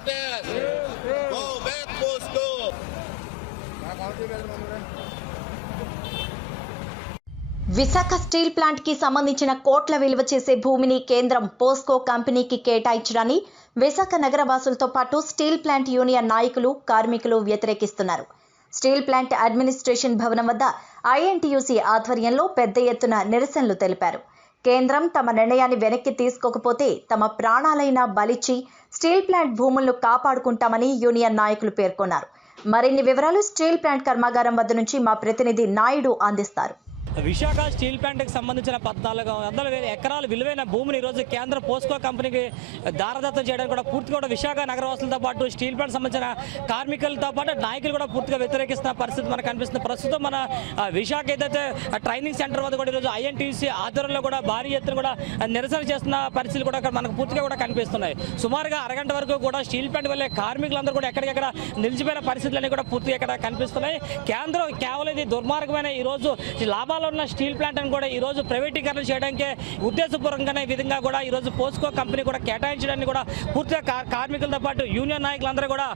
Protest! Go back, Moscow! Visakha steel ప్లాంట్కి సంబంధించిన కోట్ల విలువ చేసే భూమిని కేంద్రం పోస్కో కంపెనీకి కేటాయించడాన్ని విశాఖ నగర వాసులతో పాటు స్టీల్ ప్లాంట్ యూనియన్ నాయకులు కార్మికులు వ్యతిరేకిస్తున్నారు స్టీల్ ప్లాంట్ అడ్మినిస్ట్రేషన్ భవనం వద్ద ఐఎన్టీయూసీ ఆధ్వర్యంలో పెద్ద ఎత్తున నిరసనలు తెలిపారు కేంద్రం తమ నిర్ణయాన్ని వెనక్కి తీసుకోకపోతే తమ ప్రాణాలైనా బలిచ్చి స్టీల్ ప్లాంట్ భూములను కాపాడుకుంటామని యూనియన్ నాయకులు పేర్కొన్నారు. మరిన్ని వివరాలు స్టీల్ ప్లాంట్ కర్మాగారం వద్ద నుంచి మా ప్రతినిధి నాయుడు అందిస్తారు. విశాఖ స్టీల్ ప్లాంట్కి సంబంధించిన పద్నాలుగు వందల వేల ఎకరాల విలువైన భూమిని ఈరోజు కేంద్ర పోస్కో కంపెనీకి దారదత్తం చేయడానికి కూడా పూర్తిగా కూడా విశాఖ నగరవాసులతో పాటు స్టీల్ ప్లాంట్ సంబంధించిన కార్మికులతో పాటు నాయకులు కూడా పూర్తిగా వ్యతిరేకిస్తున్న పరిస్థితి మనకు కనిపిస్తుంది. ప్రస్తుతం మన విశాఖ ఏదైతే ట్రైనింగ్ సెంటర్ వద్ద కూడా ఈరోజు ఐఎన్టీసీ ఆధ్వర్యంలో కూడా భారీ ఎత్తున కూడా నిరసన చేస్తున్న పరిస్థితులు కూడా అక్కడ మనకు పూర్తిగా కూడా కనిపిస్తున్నాయి. సుమారుగా అరగంట వరకు కూడా స్టీల్ ప్లాంట్ వెళ్ళే కార్మికులందరూ కూడా ఎక్కడికక్కడ నిలిచిపోయిన పరిస్థితులన్నీ కూడా పూర్తిగా ఇక్కడ కనిపిస్తున్నాయి. కేంద్రం కేవలం ఇది దుర్మార్గమైన ఈ రోజు లాభాలు ఉన్న స్టీల్ ప్లాంట్ అని కూడా ఈ రోజు ప్రైవేటీకరణ చేయడానికి ఉద్దేశపూర్వకంగానే విధంగా కూడా ఈ రోజు పోస్కో కంపెనీ కూడా కేటాయించడాన్ని కూడా పూర్తిగా కార్మికులతో పాటు యూనియన్ నాయకులందరూ కూడా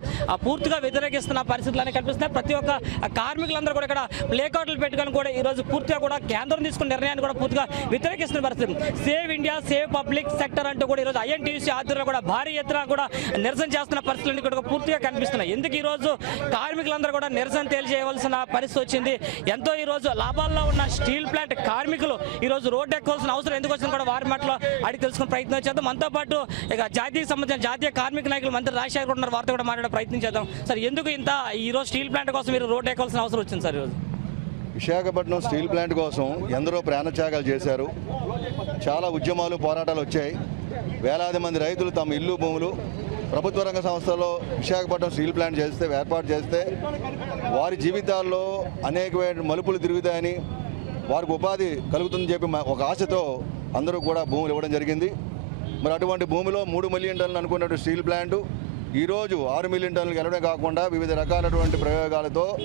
పూర్తిగా వ్యతిరేకిస్తున్న పరిస్థితులు కనిపిస్తున్నాయి. ప్రతి ఒక్క కార్మికులందరూ కూడా ఇక్కడ ప్లేకౌట్లు పెట్టుకొని కూడా ఈ రోజు పూర్తిగా కూడా కేంద్రం తీసుకున్న నిర్ణయాన్ని కూడా పూర్తిగా వ్యతిరేకిస్తున్న పరిస్థితి. Save India save public sector అంటూ కూడా ఈ రోజు ఐఎన్టీసీ ఆధ్వర్యంలో కూడా భారీ ఎత్తున కూడా నిరసన చేస్తున్న పరిస్థితులు కూడా పూర్తిగా కనిపిస్తున్నాయి. ఎందుకు ఈ రోజు కార్మికులందరూ కూడా నిరసన తెలియజేయవలసిన పరిస్థితి వచ్చింది? ఎంతో ఈ రోజు లాభాల్లో ఉన్న స్టీల్ ప్లాంట్ కార్మికులు ఈరోజు రోడ్డు ఎక్కవలసిన అవసరం ఎందుకు వచ్చింది కూడా వారి మాటలో అడిగి తెలుసుకునే ప్రయత్నం చేద్దాం. మనతో పాటు ఇక జాతీయ సంబంధించిన జాతీయ కార్మిక నాయకులు మంత్రి రాజశేఖర్ ఉన్నారు. వారితో కూడా మాట్లాడే ప్రయత్నం చేద్దాం. సార్ ఎందుకు ఇంత ఈరోజు స్టీల్ ప్లాంట్ కోసం మీరు రోడ్డు ఎక్కవలసిన అవసరం వచ్చింది సార్ ఈరోజు? విశాఖపట్నం స్టీల్ ప్లాంట్ కోసం ఎందరో ప్రాణత్యాగాలు చేశారు. చాలా ఉద్యమాలు పోరాటాలు వచ్చాయి. వేలాది మంది రైతులు తమ ఇల్లు భూములు ప్రభుత్వ రంగ సంస్థలో విశాఖపట్నం స్టీల్ ప్లాంట్ చేస్తే ఏర్పాటు చేస్తే వారి జీవితాల్లో అనేకమైన మలుపులు తిరుగుతాయని వారికి ఉపాధి కలుగుతుందని చెప్పి మా- ఒక ఆశతో అందరూ కూడా భూములు ఇవ్వడం జరిగింది. మరి అటువంటి భూమిలో మూడు మిలియన్ టన్నులు అనుకున్నట్టు స్టీల్ ప్లాంటు ఈరోజు ఆరు మిలియన్ టన్నులు వెళ్ళడమే కాకుండా వివిధ రకాలైనటువంటి ప్రయోగాలతో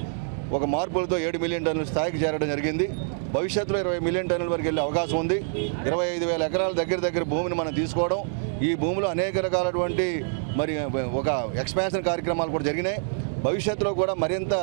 ఒక మార్పులతో ఏడు మిలియన్ టన్నుల స్థాయికి చేరడం జరిగింది. భవిష్యత్తులో ఇరవై మిలియన్ టన్నుల వరకు వెళ్ళే అవకాశం ఉంది. ఇరవై ఐదు వేల ఎకరాల దగ్గర దగ్గర భూమిని మనం తీసుకోవడం ఈ భూమిలో అనేక రకాలటువంటి మరి ఒక ఎక్స్పాన్షన్ కార్యక్రమాలు కూడా జరిగినాయి. భవిష్యత్తులో కూడా మరింత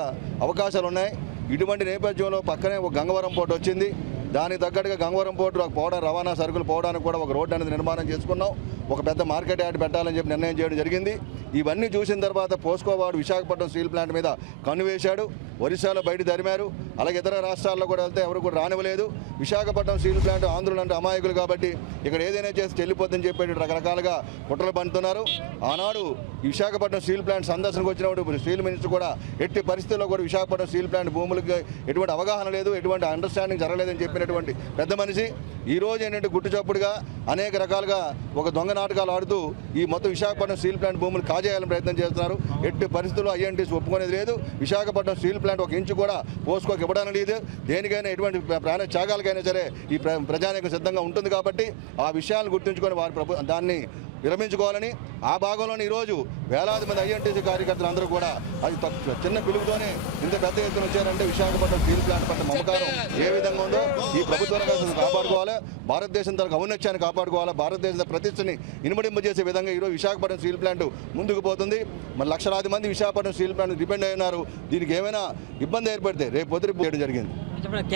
అవకాశాలు ఉన్నాయి. ఇటువంటి నేపథ్యంలో పక్కనే ఒక గంగవరం పోర్టు వచ్చింది. దానికి తగ్గట్టుగా గంగవరం పోర్టు పోవడం రవాణా సరుకులు పోవడానికి కూడా ఒక రోడ్డు అనేది నిర్మాణం చేసుకున్నాం. ఒక పెద్ద మార్కెట్ యార్డ్ పెట్టాలని చెప్పి నిర్ణయం చేయడం జరిగింది. ఇవన్నీ చూసిన తర్వాత పోస్కోవాడు విశాఖపట్నం స్టీల్ ప్లాంట్ మీద కన్ను వేశాడు. ఒరిస్సాలో బయట తరిమారు. అలాగే ఇతర రాష్ట్రాల్లో కూడా వెళ్తే ఎవరు కూడా రానివ్వలేదు. విశాఖపట్నం స్టీల్ ప్లాంట్ ఆంధ్రులు అంటే అమాయకులు కాబట్టి ఇక్కడ ఏదైనా చేసి చెల్లిపోతుందని చెప్పేటి రకరకాలుగా కుట్రలు పండుతున్నారు. ఆనాడు విశాఖపట్నం స్టీల్ ప్లాంట్ సందర్శనకు వచ్చినప్పుడు స్టీల్ మినిస్టర్ కూడా ఎట్టి పరిస్థితుల్లో కూడా విశాఖపట్నం స్టీల్ ప్లాంట్ భూములకి ఎటువంటి అవగాహన లేదు. ఎటువంటి అండర్స్టాండింగ్ జరగలేదని చెప్పినటువంటి పెద్ద మనిషి ఈ రోజు ఏంటంటే గుట్టు చప్పుడుగా అనేక రకాలుగా ఒక దొంగ నాటకాలు ఆడుతూ ఈ మొత్తం విశాఖపట్నం స్టీల్ ప్లాంట్ భూములు కాజేయాలని ప్రయత్నం చేస్తున్నారు. ఎట్టి పరిస్థితుల్లో ఐఎన్టీసీ ఒప్పుకునేది లేదు. విశాఖపట్నం స్టీల్ ప్లాంట్ ఒక ఇంచు కూడా పోసుకోక ఇవ్వడానికి లేదు. దేనికైనా ఎటువంటి ప్రాణ త్యాగాలకైనా సరే ఈ ప్ర- సిద్ధంగా ఉంటుంది కాబట్టి ఆ విషయాలను గుర్తుంచుకొని వారి దాన్ని విరమించుకోవాలని ఆ భాగంలోని ఈరోజు వేలాది మంది ఐఎన్టీసీ కార్యకర్తలు అందరూ కూడా అది చిన్న పిలుపుతోనే ఇంత పెద్ద ఎత్తున వచ్చారంటే విశాఖపట్నం స్టీల్ ప్లాంట్ పట్ల మమకారం ఏ విధంగా ఉందో ఈ ప్రభుత్వం కాపాడుకోవాలి. భారతదేశం తనకు ఔన్నత్యాన్ని కాపాడుకోవాలి. భారతదేశ ప్రతిష్టని ఇనుమడింపజేసే విధంగా ఈరోజు విశాఖపట్నం స్టీల్ ప్లాంట్ ముందుకు పోతుంది. మరి లక్షలాది మంది విశాఖపట్నం స్టీల్ ప్లాంట్ డిపెండ్ అయి ఉన్నారు దీనికి ఏమైనా ఇబ్బంది ఏర్పడితే రేపు పొద్దున చేయడం జరిగింది.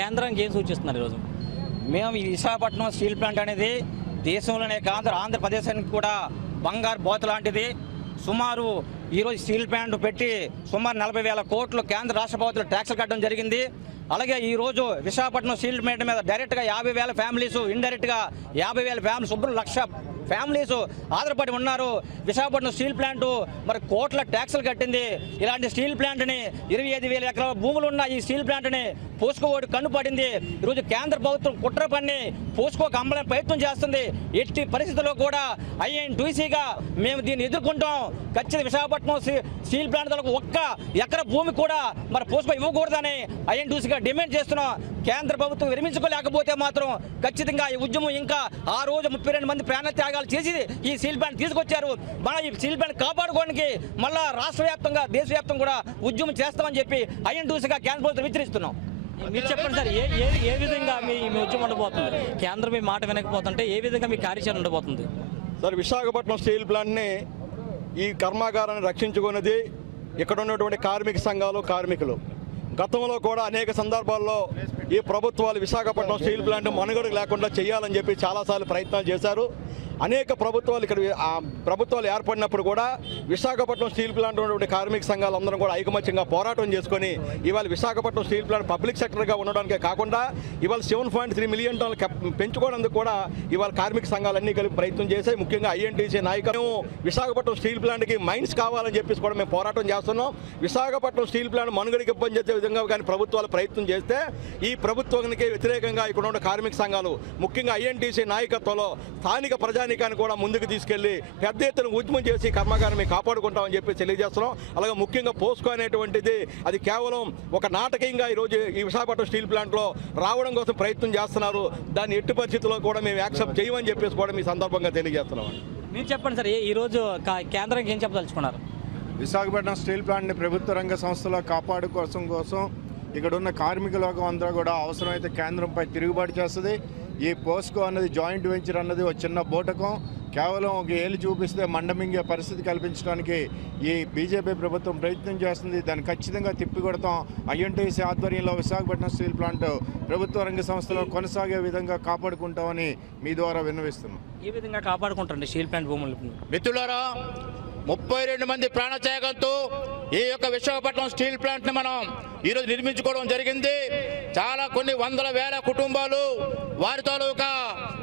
కేంద్రానికి ఏం సూచిస్తున్నారు ఈరోజు? మేము విశాఖపట్నం స్టీల్ ప్లాంట్ అనేది దేశంలోనే కాదు ఆంధ్రప్రదేశానికి కూడా బంగారు బోత లాంటిది. సుమారు ఈరోజు స్టీల్ ప్లాంట్ పెట్టి సుమారు నలభై వేల కోట్లు కేంద్ర రాష్ట్ర ప్రభుత్వం ట్యాక్సులు కట్టడం జరిగింది. అలాగే ఈరోజు విశాఖపట్నం స్టీల్ ప్లాంట్ మీద డైరెక్ట్గా యాభై వేల ఫ్యామిలీస్ ఇండైరెక్ట్గా యాభై వేల ఫ్యామిలీ శుభ్రం లక్ష ఫ్యామిలీస్ ఆధారపడి ఉన్నారు. విశాఖపట్నం స్టీల్ ప్లాంట్ మరి కోట్ల ట్యాక్సులు కట్టింది. ఇలాంటి స్టీల్ ప్లాంట్ని ఇరవై ఐదు వేల ఎకరాల భూములు ఉన్న ఈ స్టీల్ ప్లాంట్ని పోసుకోవాడు కన్ను పడింది. ఈరోజు కేంద్ర ప్రభుత్వం కుట్ర పన్ని పోసుకోక అమ్మలని ప్రయత్నం చేస్తుంది. ఎట్టి పరిస్థితుల్లో కూడా ఐఎన్ టూసీగా మేము దీన్ని ఎదుర్కొంటాం. ఖచ్చితంగా విశాఖపట్నం స్టీ- స్టీల్ ప్లాంట్ వాళ్ళకు ఒక్క ఎకర భూమి కూడా మరి పోసుకో ఇవ్వకూడదని ఐఎన్ టూసీగా డిమాండ్ చేస్తున్నాం. కేంద్ర ప్రభుత్వం విరమించుకోలేకపోతే మాత్రం ఖచ్చితంగా ఈ ఉద్యమం ఇంకా ఆ రోజు ముప్పై రెండు మంది ప్రాణ త్యాగాలు చేసి ఈ స్టీల్ ప్లాంట్ తీసుకొచ్చారు. మన ఈ స్టీల్ ప్లాంట్ కాపాడుకోవడానికి మళ్ళా రాష్ట్ర వ్యాప్తంగా దేశవ్యాప్తంగా కూడా ఉద్యమం చేస్తామని చెప్పి ఐఎన్ టూసీగా కేంద్ర ప్రభుత్వం హెచ్చరిస్తున్నాం మీరు చెప్పండి సార్ ఏ ఏ ఏ విధంగా మీ మీ ఉద్యమం ఉండబోతుంది? కేంద్రం మీ మాట వినకపోతుంటే ఏ విధంగా మీ కార్యాచరణ ఉండబోతుంది? సార్ విశాఖపట్నం స్టీల్ ప్లాంట్ని ఈ కర్మాగారాన్ని రక్షించుకున్నది ఇక్కడ ఉన్నటువంటి కార్మిక సంఘాలు కార్మికులు. గతంలో కూడా అనేక సందర్భాల్లో ఈ ప్రభుత్వాలు విశాఖపట్నం స్టీల్ ప్లాంట్ మనుగడ లేకుండా చేయాలని చెప్పి చాలాసార్లు ప్రయత్నాలు చేశారు. అనేక ప్రభుత్వాలు ఇక్కడ ప్రభుత్వాలు ఏర్పడినప్పుడు కూడా విశాఖపట్నం స్టీల్ ప్లాంట్ ఉన్నటువంటి కార్మిక సంఘాలందరం కూడా ఐకమత్యంగా పోరాటం చేసుకొని ఇవాళ విశాఖపట్నం స్టీల్ ప్లాంట్ పబ్లిక్ సెక్టర్గా ఉండడానికే కాకుండా ఇవాళ సెవెన్ పాయింట్ త్రీ మిలియన్ టన్నులు పెంచుకోవడానికి కూడా ఇవాళ కార్మిక సంఘాలన్నీ కలిపి ప్రయత్నం చేశాయి ముఖ్యంగా ఐఎన్టీసీ నాయకులు విశాఖపట్నం స్టీల్ ప్లాంట్కి మైన్స్ కావాలని చెప్పేసి కూడా మేము పోరాటం చేస్తున్నాం. విశాఖపట్నం స్టీల్ ప్లాంట్ మనుగడికి ఇబ్బంది చేసే విధంగా కానీ ప్రభుత్వాలు ప్రయత్నం చేస్తే ఈ ప్రభుత్వానికి వ్యతిరేకంగా ఇక్కడ ఉన్న కార్మిక సంఘాలు ముఖ్యంగా ఐఎన్టీసీ నాయకత్వంలో స్థానిక ప్రజా ప్రజానీకాన్ని కూడా ముందుకు తీసుకెళ్ళి పెద్ద ఎత్తున ఉద్యమం చేసి కర్మాగారం మేము కాపాడుకుంటామని చెప్పి తెలియజేస్తున్నాం. అలాగే ముఖ్యంగా పోస్కో అనేటువంటిది అది కేవలం ఒక నాటకీయంగా ఈరోజు ఈ విశాఖపట్నం స్టీల్ ప్లాంట్లో రావడం కోసం ప్రయత్నం చేస్తున్నారు. దాన్ని ఎట్టి పరిస్థితుల్లో కూడా మేము యాక్సెప్ట్ చేయమని చెప్పేసి కూడా మీ సందర్భంగా తెలియజేస్తున్నాం. మీరు చెప్పండి సార్ ఈ- ఈరోజు కా- కేంద్రానికి ఏం చెప్పదలుచుకున్నారు? విశాఖపట్నం స్టీల్ ప్లాంట్ని ప్రభుత్వ రంగ సంస్థలో కాపాడు కోసం కోసం ఇక్కడ ఉన్న కార్మిక లోకం అందరూ కూడా అవసరమైతే కేంద్రంపై తిరుగుబాటు చేస్తుంది. ఈ పోస్కో అన్నది జాయింట్ వెంచర్ అన్నది ఒక చిన్న బూటకం. కేవలం ఒక ఏళ్ళు చూపిస్తే మండమింగే పరిస్థితి కల్పించడానికి ఈ బీజేపీ ప్రభుత్వం ప్రయత్నం చేస్తుంది. దాన్ని ఖచ్చితంగా తిప్పికొడతాం. ఐఎన్టీసీ ఆధ్వర్యంలో విశాఖపట్నం స్టీల్ ప్లాంట్ ప్రభుత్వ రంగ సంస్థలో కొనసాగే విధంగా కాపాడుకుంటామని మీ ద్వారా విన్నవిస్తున్నాం. ఈ విధంగా కాపాడుకుంటారండి స్టీల్ ప్లాంట్ భూములు మిత్రులారా ముప్పై రెండు మంది ప్రాణత్యాగంతో ఈ యొక్క విశాఖపట్నం స్టీల్ ప్లాంట్ని మనం ఈరోజు నిర్మించుకోవడం జరిగింది. చాలా కొన్ని వందల వేల కుటుంబాలు వారితో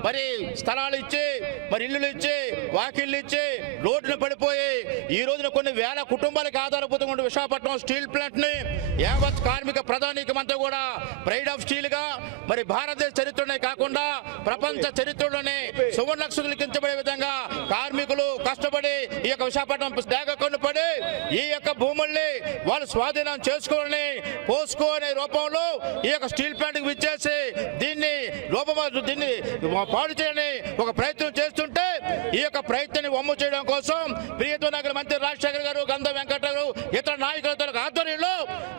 మరి స్థలాలు ఇచ్చి మరి ఇల్లులు ఇచ్చి వాకిళ్ళు ఇచ్చి రోడ్లు పడిపోయి ఈ రోజున కొన్ని వేల కుటుంబాలకు ఆధారభూతంగా ఉండే విశాఖపట్నం స్టీల్ ప్లాంట్ని యావత్ కార్మిక ప్రధానికమంతా కూడా ప్రైడ్ ఆఫ్ స్టీల్గా మరి భారతదేశ చరిత్రనే కాకుండా ప్రపంచ చరిత్రలోనే సువర్ణక్షలు కించబడే విధంగా కార్మికులు కష్టపడి ఈ యొక్క విశాఖపట్నం డాగ కొనుపడి ఈ యొక్క భూముల్ని వాళ్ళు స్వాధీనం చేసుకోవాలని పోసుకోనే రూపంలో ఈ యొక్క స్టీల్ ప్లాంట్కి విచ్చేసి దీన్ని రూపం దీన్ని పాడు చేయని ఒక ప్రయత్నం చేస్తుంటే ఈ యొక్క ప్రయత్నాన్ని వమ్ము చేయడం కోసం ప్రియత్వ నగర మంత్రి రాజశేఖర్ గారు గంధ వెంకటరావు ఇతర నాయకులతో ఆధ్వర్యంలో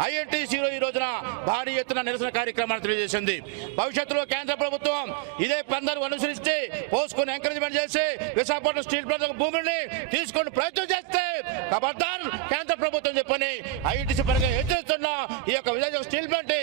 ఐఎన్టీసీలో ఈ రోజున భారీ ఎత్తున నిరసన కార్యక్రమాన్ని తెలియజేసింది. భవిష్యత్తులో కేంద్ర ప్రభుత్వం ఇదే పందరు అనుసరించి పోసుకొని ఎంకరేజ్మెంట్ చేసి విశాఖపట్నం స్టీల్ ప్లాంట్ భూముల్ని తీసుకొని ప్రయత్నం చేస్తే కబర్దార్ కేంద్ర ప్రభుత్వం చెప్పని ఐఎన్టీసీ పరంగా హెచ్చరిస్తున్న ఈ యొక్క విజయ స్టీల్ ప్లాంట్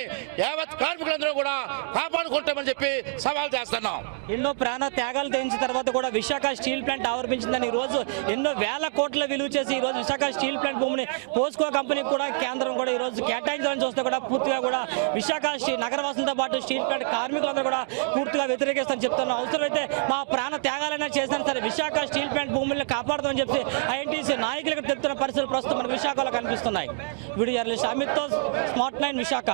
యావత్ కార్మికులందరూ కూడా కాపాడుకుంటామని చెప్పి సవాల్ చేస్తున్నాం. ఎన్నో ప్రాణ త్యాగాలు తెంచిన తర్వాత కూడా విశాఖ స్టీల్ ప్లాంట్ ఆవర్పించిందని ఈ రోజు ఎన్నో వేల కోట్ల విలువ చేసి ఈ రోజు విశాఖ స్టీల్ ప్లాంట్ భూమిని పోస్కో కంపెనీకి కూడా కేంద్రం కూడా ఈ రోజు కేటాయించాలని చూస్తే కూడా పూర్తిగా కూడా విశాఖ నగరవాసులతో పాటు స్టీల్ ప్లాంట్ కార్మికులందరూ కూడా పూర్తిగా వ్యతిరేకిస్తారని చెప్తున్నారు అవసరమైతే మా ప్రాణ త్యాగాలైనా చేసినా సరే విశాఖ స్టీల్ ప్లాంట్ భూముల్ని కాపాడుతామని చెప్పి ఐఎన్టీసీ నాయకులకు చెప్తున్న పరిస్థితులు ప్రస్తుతం మన విశాఖలో కనిపిస్తున్నాయి. వీడియో జర్నలిస్ట్ అమిత్తో స్మార్ట్ నైన్ విశాఖ.